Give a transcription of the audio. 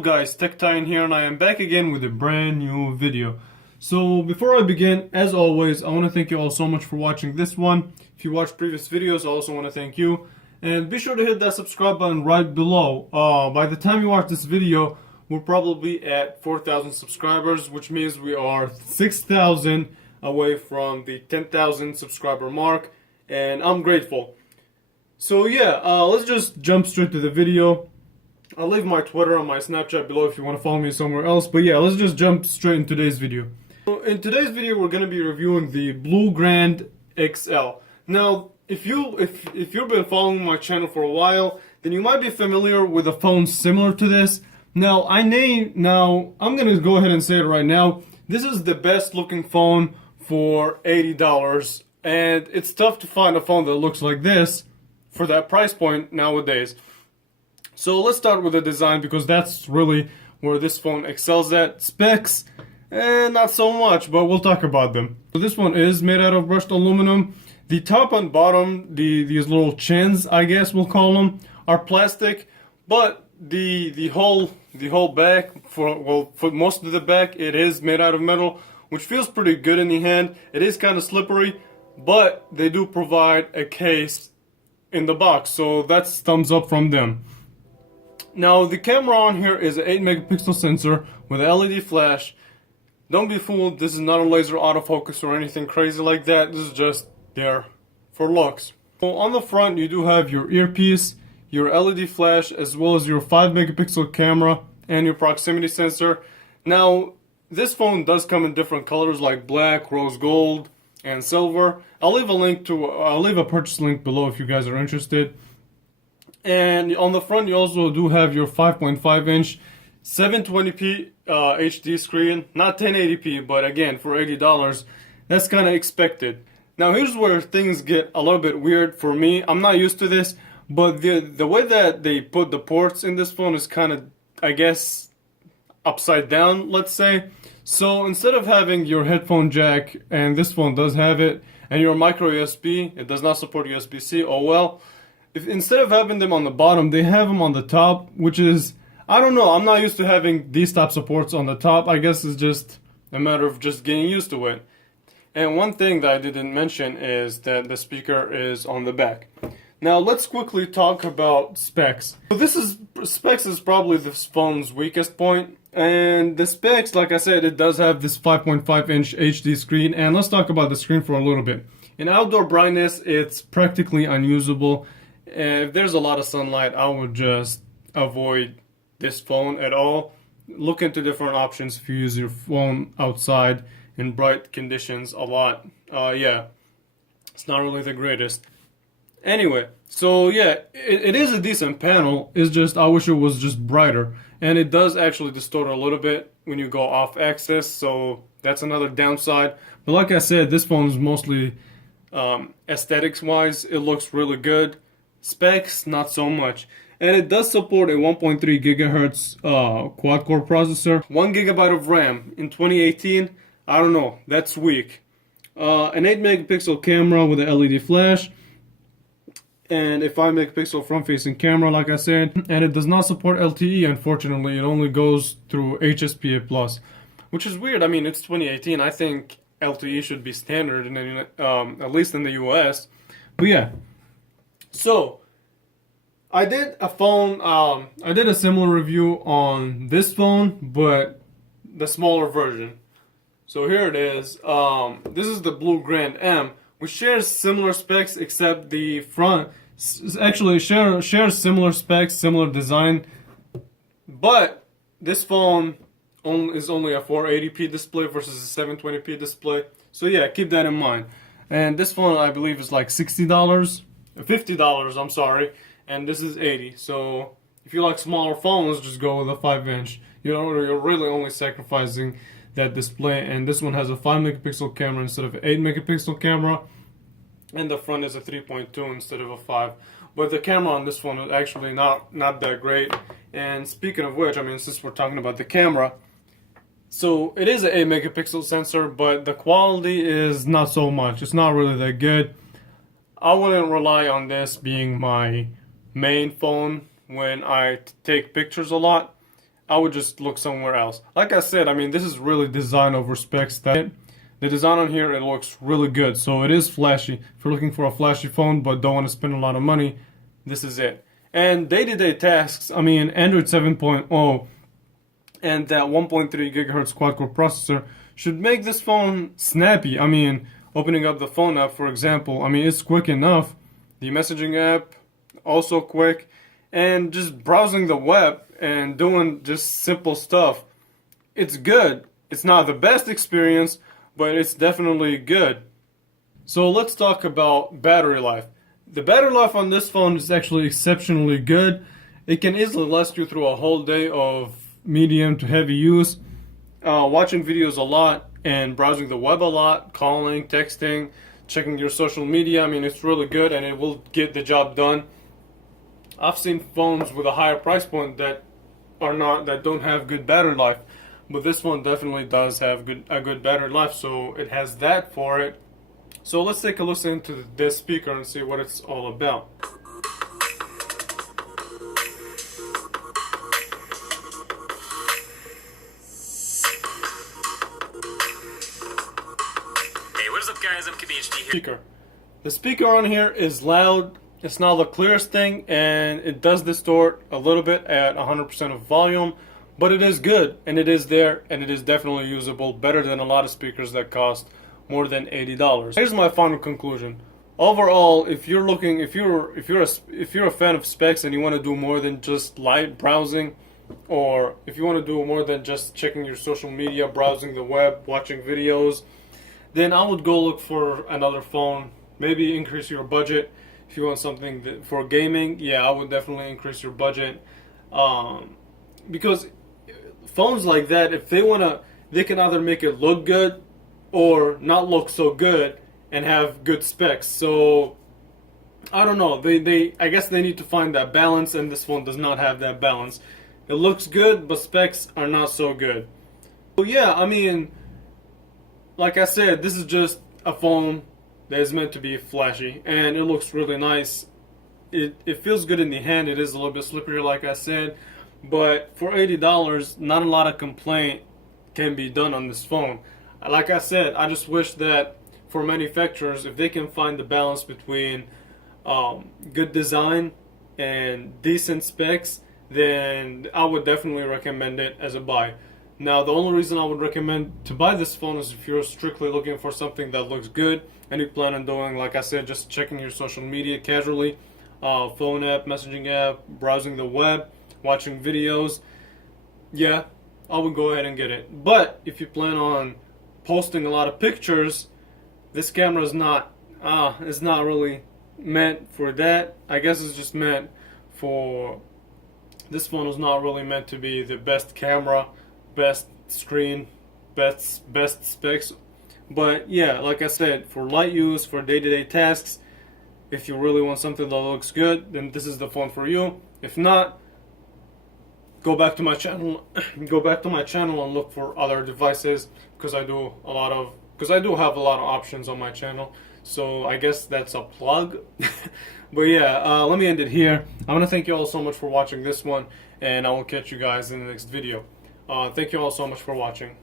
up guys, TechTitan here, and I am back again with a brand new video. So before I begin, as always, I want to thank you all so much for watching this one. If you watched previous videos, I also want to thank you. And be sure to hit that subscribe button right below. By the time you watch this video, we're probably at 4,000 subscribers, which means we are 6,000 away from the 10,000 subscriber mark, and I'm grateful. So yeah, let's just jump straight to the video. I'll leave my Twitter and my Snapchat below if you want to follow me somewhere else. But yeah, let's just jump straight in today's video. So in today's video, we're going to be reviewing the BLU Grand XL. Now, if you've been following my channel for a while, then you might be familiar with a phone similar to this. Now, I'm going to go ahead and say it right now. This is the best looking phone for $80, and it's tough to find a phone that looks like this for that price point nowadays. So let's start with the design, because that's really where this phone excels at. Specs, not so much, but we'll talk about them. So this one is made out of brushed aluminum. The top and bottom, these little chins, I guess we'll call them, are plastic, but the whole back, for most of the back, it is made out of metal, which feels pretty good in the hand. It is kind of slippery, but they do provide a case in the box, so that's thumbs up from them. Now, the camera on here is an 8 megapixel sensor with an LED flash. Don't be fooled, this is not a laser autofocus or anything crazy like that. This is just there for looks. So on the front, you do have your earpiece, your LED flash, as well as your 5 megapixel camera and your proximity sensor. Now, this phone does come in different colors like black, rose gold, and silver. I'll leave a purchase link below if you guys are interested. And on the front, you also do have your 5.5 inch 720p HD screen, not 1080p, but again, for $80, that's kind of expected. Now here's where things get a little bit weird for me. I'm not used to this, but the way that they put the ports in this phone is kind of, I guess, upside down, let's say. So instead of having your headphone jack, and this phone does have it, and your micro USB, it does not support USB-C, oh well. Instead of having them on the bottom, they have them on the top, which is, I don't know, I'm not used to having these type supports on the top. I guess it's just a matter of just getting used to it. And one thing that I didn't mention is that the speaker is on the back. Now let's quickly talk about specs. So specs is probably this phone's weakest point. And the specs, like I said, it does have this 5.5 inch HD screen. And let's talk about the screen for a little bit. In outdoor brightness, it's practically unusable. If there's a lot of sunlight, I would just avoid this phone at all. Look into different options if you use your phone outside in bright conditions a lot. Yeah, it's not really the greatest. Anyway, so yeah, it is a decent panel. It's just, I wish it was just brighter. And it does actually distort a little bit when you go off axis, so that's another downside. But like I said, this phone is mostly aesthetics wise, it looks really good. Specs, not so much. And it does support a 1.3 gigahertz quad-core processor, 1 gigabyte of RAM. In 2018, I don't know, that's weak. An 8 megapixel camera with a LED flash, and a 5 megapixel front-facing camera, like I said. And it does not support LTE, unfortunately. It only goes through HSPA+, which is weird. I mean, it's 2018. I think LTE should be standard, at least in the US. But yeah. So, I did a similar review on this phone, but the smaller version. So here it is. This is the BLU Grand M, which shares similar specs, except the front actually shares similar specs, similar design. But this phone is only a 480p display versus a 720p display. So yeah, keep that in mind. And this phone, I believe, is like $60. $50, I'm sorry, and this is $80. So if you like smaller phones, just go with a 5 inch. You're really only sacrificing that display. And this one has a 5 megapixel camera instead of an 8 megapixel camera, and the front is a 3.2 instead of a 5. But the camera on this phone is actually not that great. And speaking of which, I mean, since we're talking about the camera, so it is an 8 megapixel sensor, but the quality is not so much. It's not really that good. I wouldn't rely on this being my main phone when I take pictures a lot. I would just look somewhere else. Like I said, I mean, this is really design over specs. That the design on here, it looks really good. So it is flashy. If you're looking for a flashy phone but don't want to spend a lot of money, this is it. And day-to-day tasks, I mean, Android 7.0 and that 1.3 gigahertz quad-core processor should make this phone snappy. I mean, opening up the phone app, for example, I mean, it's quick enough. The messaging app, also quick. And just browsing the web and doing just simple stuff. It's good. It's not the best experience, but it's definitely good. So let's talk about battery life. The battery life on this phone is actually exceptionally good. It can easily last you through a whole day of medium to heavy use. Watching videos a lot and browsing the web a lot, calling, texting, checking your social media. I mean, it's really good and it will get the job done. I've seen phones with a higher price point that don't have good battery life, but this one definitely does have a good battery life, so it has that for it. So let's take a listen to this speaker and see what it's all about. Hey, what is up guys, I'm KBHD here. Speaker. The speaker on here is loud. It's not the clearest thing, and it does distort a little bit at 100% of volume, but it is good, and it is there, and it is definitely usable, better than a lot of speakers that cost more than $80. Here's my final conclusion. Overall, if you're a fan of specs and you want to do more than just light browsing, or if you want to do more than just checking your social media, browsing the web, watching videos, then I would go look for another phone. Maybe increase your budget. If you want something for gaming, yeah, I would definitely increase your budget. Because phones like that, if they wanna, they can either make it look good or not look so good and have good specs. So I don't know. I guess they need to find that balance, and this one does not have that balance. It looks good, but specs are not so good. So yeah, I mean, like I said, this is just a phone that is meant to be flashy, and it looks really nice. It feels good in the hand. It is a little bit slippery, like I said, but for $80, not a lot of complaint can be done on this phone. Like I said, I just wish that for manufacturers, if they can find the balance between good design and decent specs, then I would definitely recommend it as a buy. Now, the only reason I would recommend to buy this phone is if you're strictly looking for something that looks good and you plan on doing, like I said, just checking your social media casually, phone app, messaging app, browsing the web, watching videos. Yeah, I would go ahead and get it. But if you plan on posting a lot of pictures, this camera is not really meant for that. I guess it's just meant for, this phone is not really meant to be the best camera, best screen, best specs. But yeah, like I said, for light use, for day-to-day tasks, if you really want something that looks good, then this is the phone for you. If not, go back to my channel and look for other devices, because I do have a lot of options on my channel. So I guess that's a plug. But yeah, let me end it here. I want to thank you all so much for watching this one, and I will catch you guys in the next video. Thank you all so much for watching.